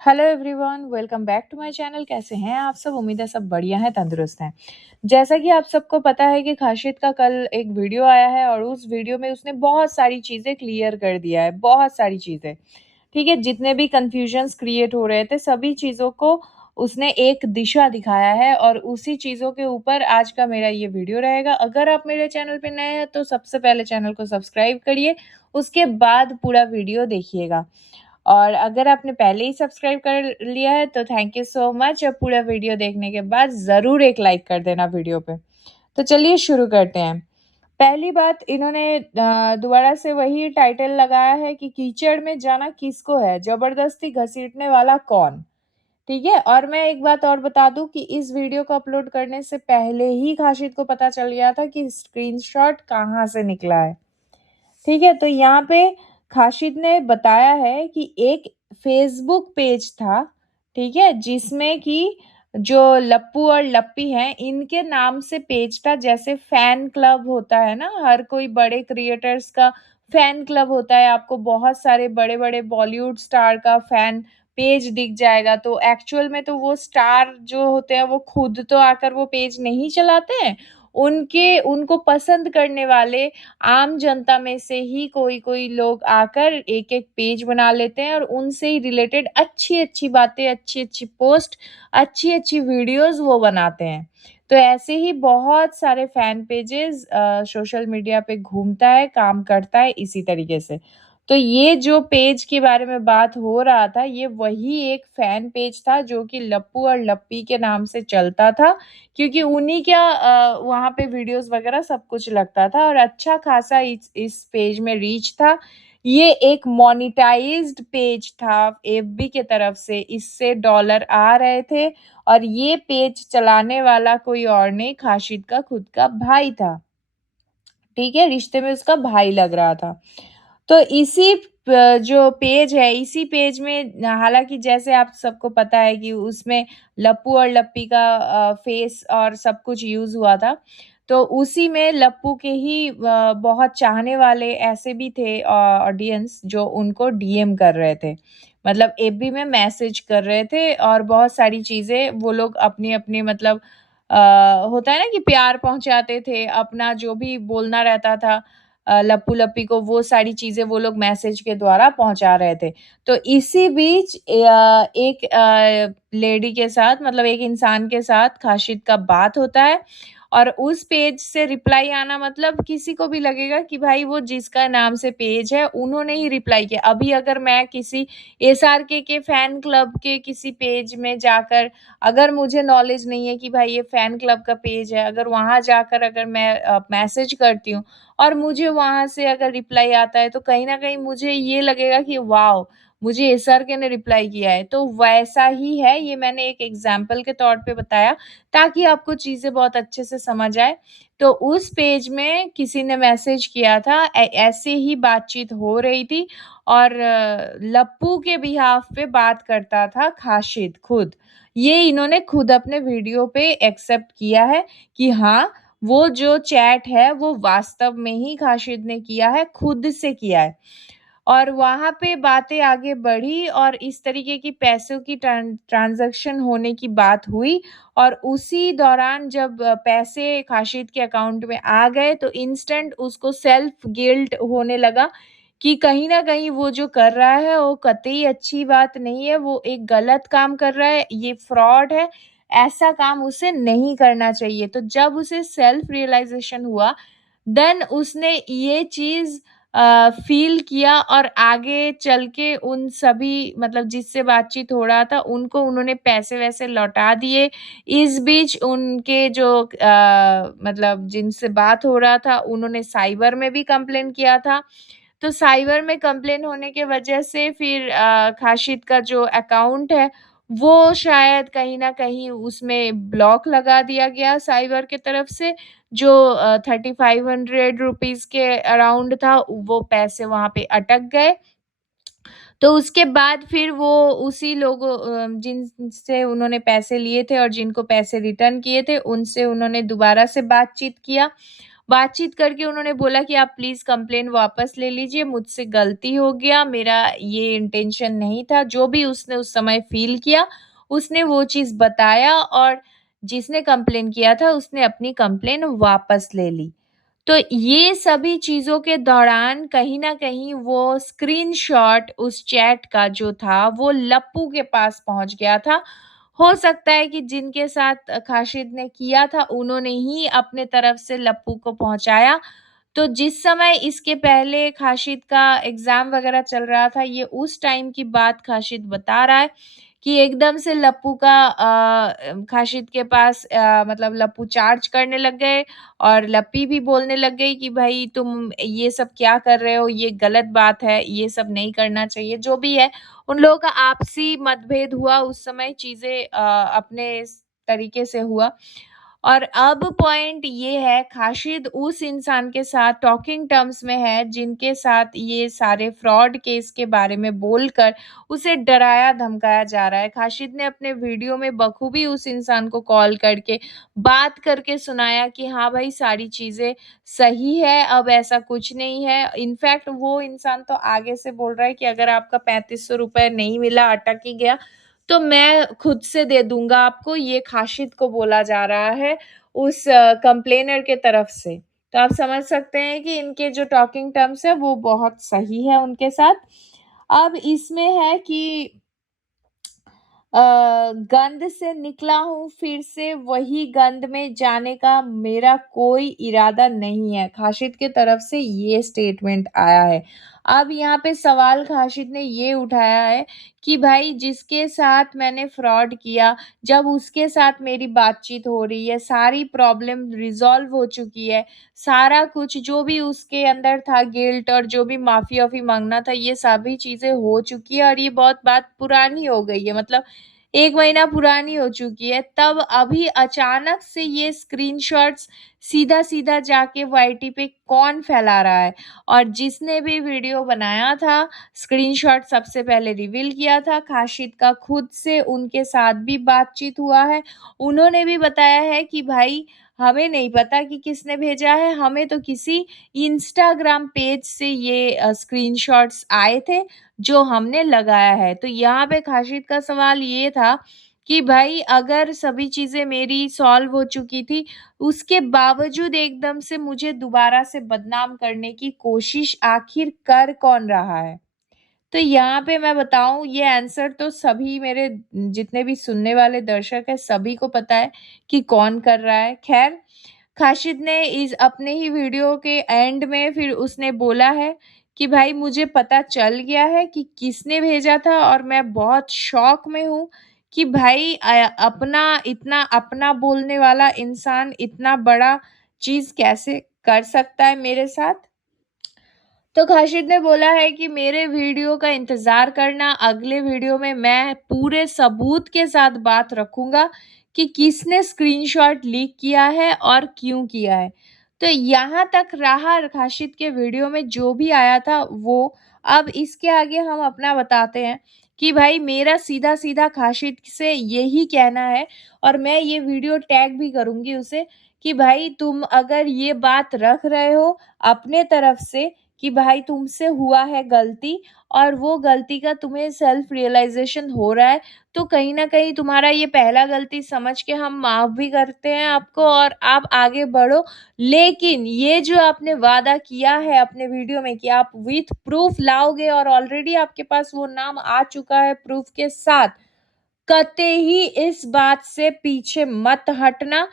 Hello everyone, welcome back to my channel. कैसे हैं आप सब? उम्मीद है सब बढ़िया हैं, तंदुरुस्त हैं। जैसा कि आप सबको पता है कि खाशिद का कल एक वीडियो आया है और उस वीडियो में उसने बहुत सारी चीज़ें क्लियर कर दिया है, बहुत सारी चीज़ें। ठीक है, जितने भी कन्फ्यूजन्स क्रिएट हो रहे थे सभी चीज़ों को उसने एक दिशा दिखाया है और उसी चीज़ों के ऊपर आज का मेरा ये वीडियो रहेगा। अगर आप मेरे चैनल पे नए हैं तो सबसे पहले चैनल को सब्सक्राइब करिए, उसके बाद पूरा वीडियो देखिएगा। और अगर आपने पहले ही सब्सक्राइब कर लिया है तो थैंक यू सो मच। अब पूरा वीडियो देखने के बाद ज़रूर एक लाइक कर देना वीडियो पे। तो चलिए शुरू करते हैं। पहली बात, इन्होंने दोबारा से वही टाइटल लगाया है कि कीचड़ में जाना किसको है, जबरदस्ती घसीटने वाला कौन। ठीक है, और मैं एक बात और बता दूं कि इस वीडियो को अपलोड करने से पहले ही खाशिद को पता चल गया था कि स्क्रीनशॉट कहाँ से निकला है। ठीक है, तो यहाँ पे खाशिद ने बताया है कि एक फेसबुक पेज था, ठीक है, जिसमें कि जो लप्पू और लप्पी हैं इनके नाम से पेज था। जैसे फैन क्लब होता है ना, हर कोई बड़े क्रिएटर्स का फैन क्लब होता है, आपको बहुत सारे बड़े बड़े बॉलीवुड स्टार का फैन पेज दिख जाएगा। तो एक्चुअल में तो वो स्टार जो होते हैं वो खुद तो आकर वो पेज नहीं चलाते हैं, उनके उनको पसंद करने वाले आम जनता में से ही कोई-कोई लोग आकर एक-एक पेज बना लेते हैं और उनसे ही रिलेटेड अच्छी-अच्छी बातें, अच्छी-अच्छी पोस्ट, अच्छी-अच्छी वीडियोज़ वो बनाते हैं। तो ऐसे ही बहुत सारे फैन पेजेज़ सोशल मीडिया पे घूमता है, काम करता है इसी तरीके से। तो ये जो पेज के बारे में बात हो रहा था, ये वही एक फैन पेज था जो कि लप्पू और लप्पी के नाम से चलता था, क्योंकि उन्हीं का वहाँ पे वीडियोज़ वगैरह सब कुछ लगता था और अच्छा खासा इस पेज में रीच था। ये एक मोनेटाइज़्ड पेज था एफबी के तरफ से, इससे डॉलर आ रहे थे और ये पेज चलाने वाला कोई और नहीं, खाशिद का खुद का भाई था। ठीक है, रिश्ते में उसका भाई लग रहा था। तो इसी जो पेज है, इसी पेज में हालाँकि जैसे आप सबको पता है कि उसमें लप्पू और लप्पी का फेस और सब कुछ यूज़ हुआ था। तो उसी में लप्पू के ही बहुत चाहने वाले ऐसे भी थे ऑडियंस जो उनको डीएम कर रहे थे। मतलब एफबी में मैसेज कर रहे थे और बहुत सारी चीज़ें वो लोग अपनी-अपनी मतलब अ, होता है ना कि प्यार पहुँचाते थे, अपना जो भी बोलना रहता था लप्पू-लप्पी को वो सारी चीज़ें वो लोग मैसेज के द्वारा पहुँचा रहे थे। तो इसी बीच एक लेडी के साथ मतलब एक इंसान के साथ खाशिद का बात होता है और उस पेज से रिप्लाई आना मतलब किसी को भी लगेगा कि भाई वो जिसका नाम से पेज है उन्होंने ही रिप्लाई किया। अभी अगर मैं किसी एसआरके के फैन क्लब के किसी पेज में जाकर, अगर मुझे नॉलेज नहीं है कि भाई ये फैन क्लब का पेज है, अगर वहाँ जाकर अगर मैं मैसेज करती हूँ और मुझे वहाँ से अगर रिप्लाई आता है तो कहीं न कहीं मुझे ये लगेगा कि वॉव! मुझे एसआरके ने रिप्लाई किया है। तो वैसा ही है, ये मैंने एक एग्ज़ाम्पल के तौर पे बताया ताकि आपको चीज़ें बहुत अच्छे से समझ आए। तो उस पेज में किसी ने मैसेज किया था, ऐसे ही बातचीत हो रही थी और लप्पू के बिहाफ़ पे बात करता था खाशिद खुद। ये इन्होंने खुद अपने वीडियो पे एक्सेप्ट किया है कि हाँ, वो जो चैट है वो वास्तव में ही खाशिद ने किया है, खुद से किया है। और वहाँ पे बातें आगे बढ़ी और इस तरीके की पैसों की ट्रांज़ैक्शन होने की बात हुई और उसी दौरान जब पैसे खाशिद के अकाउंट में आ गए तो इंस्टेंट उसको सेल्फ गिल्ट होने लगा कि कहीं न कहीं वो जो कर रहा है वो कतई अच्छी बात नहीं है, वो एक गलत काम कर रहा है, ये फ्रॉड है, ऐसा काम उसे नहीं करना चाहिए। तो जब उसे सेल्फ रियलाइज़ेशन हुआ, देन उसने ये चीज़ फ़ील किया और आगे चल के उन सभी मतलब जिससे बातचीत हो रहा था, उनको उन्होंने पैसे-वैसे लौटा दिए। इस बीच उनके जो मतलब जिनसे बात हो रहा था, उन्होंने साइबर में भी कंप्लेन किया था। तो साइबर में कंप्लेन होने के वजह से फिर खाशिद का जो अकाउंट है, वो शायद कहीं न कहीं उसमें ब्लॉक लगा दिया गया साइबर की तरफ से, जो 3500 रुपीज़ के अराउंड था, वो पैसे वहाँ पे अटक गए। तो उसके बाद फिर वो उसी लोगों जिनसे उन्होंने पैसे लिए थे और जिनको पैसे रिटर्न किए थे, उनसे उन्होंने दोबारा से बातचीत किया। बातचीत करके उन्होंने बोला कि आप प्लीज़ कंप्लेन वापस ले लीजिए, मुझसे गलती हो गया, मेरा ये इंटेंशन नहीं था। जो भी उसने उस समय फ़ील किया, उसने वो चीज़ बताया और जिसने कंप्लेन किया था उसने अपनी कंप्लेन वापस ले ली। तो ये सभी चीज़ों के दौरान कहीं न कहीं वो स्क्रीनशॉट उस चैट का जो था, वो लप्पू के पास पहुँच गया था। हो सकता है कि जिनके साथ खाशिद ने किया था, उन्होंने ही अपने तरफ से लप्पू को पहुँचाया। तो जिस समय इसके पहले खाशिद का एग्ज़ाम वग़ैरह चल रहा था, ये उस टाइम की बात खाशिद बता रहा है कि एकदम से लप्पू का खाशिद के पास मतलब लप्पू चार्ज करने लग गए और लप्पी भी बोलने लग गई कि भाई तुम ये सब क्या कर रहे हो? ये गलत बात है, ये सब नहीं करना चाहिए। जो भी है, उन लोगों का आपसी मतभेद हुआ उस समय चीज़ें अपने तरीके से हुआ। और अब पॉइंट ये है खाशिद उस इंसान के साथ टॉकिंग टर्म्स में है जिनके साथ ये सारे फ्रॉड केस के बारे में बोलकर उसे डराया-धमकाया जा रहा है। खाशिद ने अपने वीडियो में बखूबी उस इंसान को कॉल करके बात करके सुनाया कि हाँ भाई सारी चीज़ें सही है, अब ऐसा कुछ नहीं है। इनफैक्ट वो इंसान तो आगे से बोल रहा है कि अगर आपका ₹3500 नहीं मिला, अटक ही गया, तो मैं खुद से दे दूँगा आपको, ये खाशिद को बोला जा रहा है उस कंप्लेनर के तरफ से। तो आप समझ सकते हैं कि इनके जो टॉकिंग टर्म्स है वो बहुत सही है उनके साथ। अब इसमें है कि गंध से निकला हूँ फिर से वही गंध में जाने का मेरा कोई इरादा नहीं है। खाशिद की तरफ से ये स्टेटमेंट आया है। अब यहाँ पे सवाल खाशिद ने ये उठाया है कि भाई जिसके साथ मैंने फ्रॉड किया, जब उसके साथ मेरी बातचीत हो रही है, सारी प्रॉब्लम रिज़ॉल्व हो चुकी है, सारा कुछ जो भी उसके अंदर था गिल्ट और जो भी माफ़ी-वाफ़ी माँगना था, ये सभी चीज़ें हो चुकी है और ये बहुत बात पुरानी हो गई है। मतलब 1 महीना पुरानी हो चुकी है, तब अभी अचानक से ये स्क्रीनशॉट्स सीधा-सीधा जाके वाईटी पे कौन फैला रहा है? और जिसने भी वीडियो बनाया था, स्क्रीनशॉट सबसे पहले रिवील किया था, खाशिद का खुद से उनके साथ भी बातचीत हुआ है। उन्होंने भी बताया है कि भाई हमें नहीं पता कि किसने भेजा है, हमें तो किसी इंस्टाग्राम पेज से ये स्क्रीनशॉट्स आए थे जो हमने लगाया है। तो यहाँ पे खाशिद का सवाल ये था कि भाई अगर सभी चीज़ें मेरी सॉल्व हो चुकी थी, उसके बावजूद एकदम से मुझे दोबारा से बदनाम करने की कोशिश आखिर कर कौन रहा है? तो यहाँ पे मैं बताऊँ ये आंसर तो सभी मेरे जितने भी सुनने वाले दर्शक हैं, सभी को पता है कि कौन कर रहा है। ख़ैर खाशिद ने इस अपने ही वीडियो के एंड में फिर उसने बोला है कि भाई मुझे पता चल गया है कि किसने भेजा था और मैं बहुत शॉक में हूँ कि भाई अपना इतना अपना बोलने वाला इंसान इतना बड़ा चीज़ कैसे कर सकता है मेरे साथ। तो खाशिद ने बोला है कि मेरे वीडियो का इंतज़ार करना, अगले वीडियो में मैं पूरे सबूत के साथ बात रखूँगा कि किसने स्क्रीनशॉट लीक किया है और क्यों किया है। तो यहाँ तक रहा खाशिद के वीडियो में जो भी आया था वो। अब इसके आगे हम अपना बताते हैं कि भाई मेरा सीधा-सीधा खाशिद से यही कहना है और मैं ये वीडियो टैग भी करूँगी उसे कि भाई तुम अगर ये बात रख रहे हो अपने तरफ से कि भाई तुमसे हुआ है गलती और वो गलती का तुम्हें सेल्फ रियलाइज़ेशन हो रहा है, तो कहीं न कहीं तुम्हारा ये पहला गलती समझ के हम माफ़ भी करते हैं आपको और आप आगे बढ़ो। लेकिन ये जो आपने वादा किया है अपने वीडियो में कि आप विथ प्रूफ लाओगे और ऑलरेडी आपके पास वो नाम आ चुका है प्रूफ के साथ, कतई इस बात से पीछे मत हटना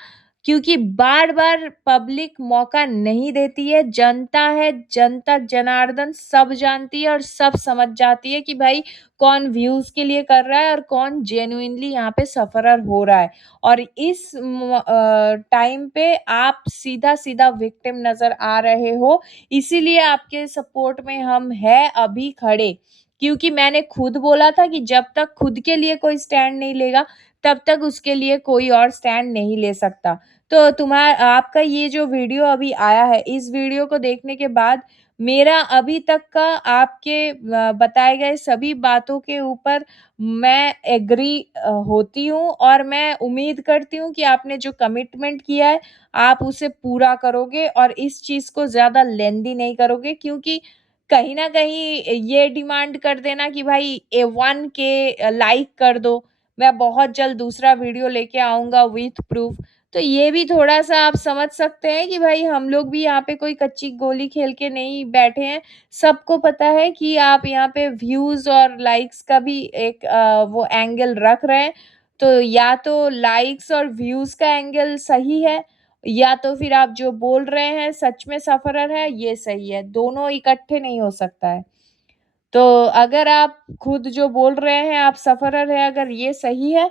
क्योंकि बार-बार पब्लिक मौका नहीं देती है। जनता है, जनता जनार्दन सब जानती है और सब समझ जाती है कि भाई कौन व्यूज़ के लिए कर रहा है और कौन जेनुइनली यहाँ पे सफ़रर हो रहा है। और इस टाइम पे आप सीधा-सीधा विक्टिम नज़र आ रहे हो, इसीलिए आपके सपोर्ट में हम हैं अभी खड़े। क्योंकि मैंने खुद बोला था कि जब तक खुद के लिए कोई स्टैंड नहीं लेगा, तब तक उसके लिए कोई और स्टैंड नहीं ले सकता। तो आपका ये जो वीडियो अभी आया है, इस वीडियो को देखने के बाद मेरा अभी तक का आपके बताए गए सभी बातों के ऊपर मैं एग्री होती हूँ और मैं उम्मीद करती हूँ कि आपने जो कमिटमेंट किया है, आप उसे पूरा करोगे और इस चीज़ को ज़्यादा लेंदी नहीं करोगे, क्योंकि कहीं न कहीं ये डिमांड कर देना कि भाई 1 के लाइक कर दो, मैं बहुत जल्द दूसरा वीडियो लेके आऊँगा विथ प्रूफ। तो ये भी थोड़ा-सा आप समझ सकते हैं कि भाई हम लोग भी यहाँ पे कोई कच्ची गोली खेल के नहीं बैठे हैं। सबको पता है कि आप यहाँ पे व्यूज़ और लाइक्स का भी एक वो एंगल रख रहे हैं। तो या तो लाइक्स और व्यूज़ का एंगल सही है, या तो फिर आप जो बोल रहे हैं सच में सफ़रर है, ये सही है। दोनों इकट्ठे नहीं हो सकता है। तो अगर आप खुद जो बोल रहे हैं आप सफ़रर हैं, अगर ये सही है,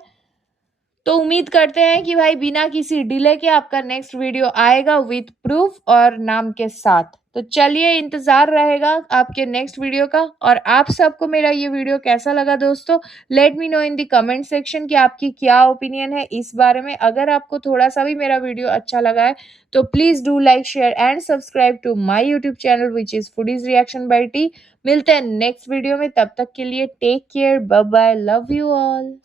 तो उम्मीद करते हैं कि भाई बिना किसी डिले के आपका नेक्स्ट वीडियो आएगा विथ प्रूफ और नाम के साथ। तो चलिए इंतज़ार रहेगा आपके नेक्स्ट वीडियो का, और आप सबको मेरा ये वीडियो कैसा लगा दोस्तों? Let me know in the comment section कि आपकी क्या ओपिनियन है इस बारे में। अगर आपको थोड़ा-सा भी मेरा वीडियो अच्छा लगा है, तो please do like, share and subscribe to my YouTube channel which is foodies reaction by T. मिलते हैं नेक्स्ट वीडियो में, तब तक के लिए take care, bye bye, love you all.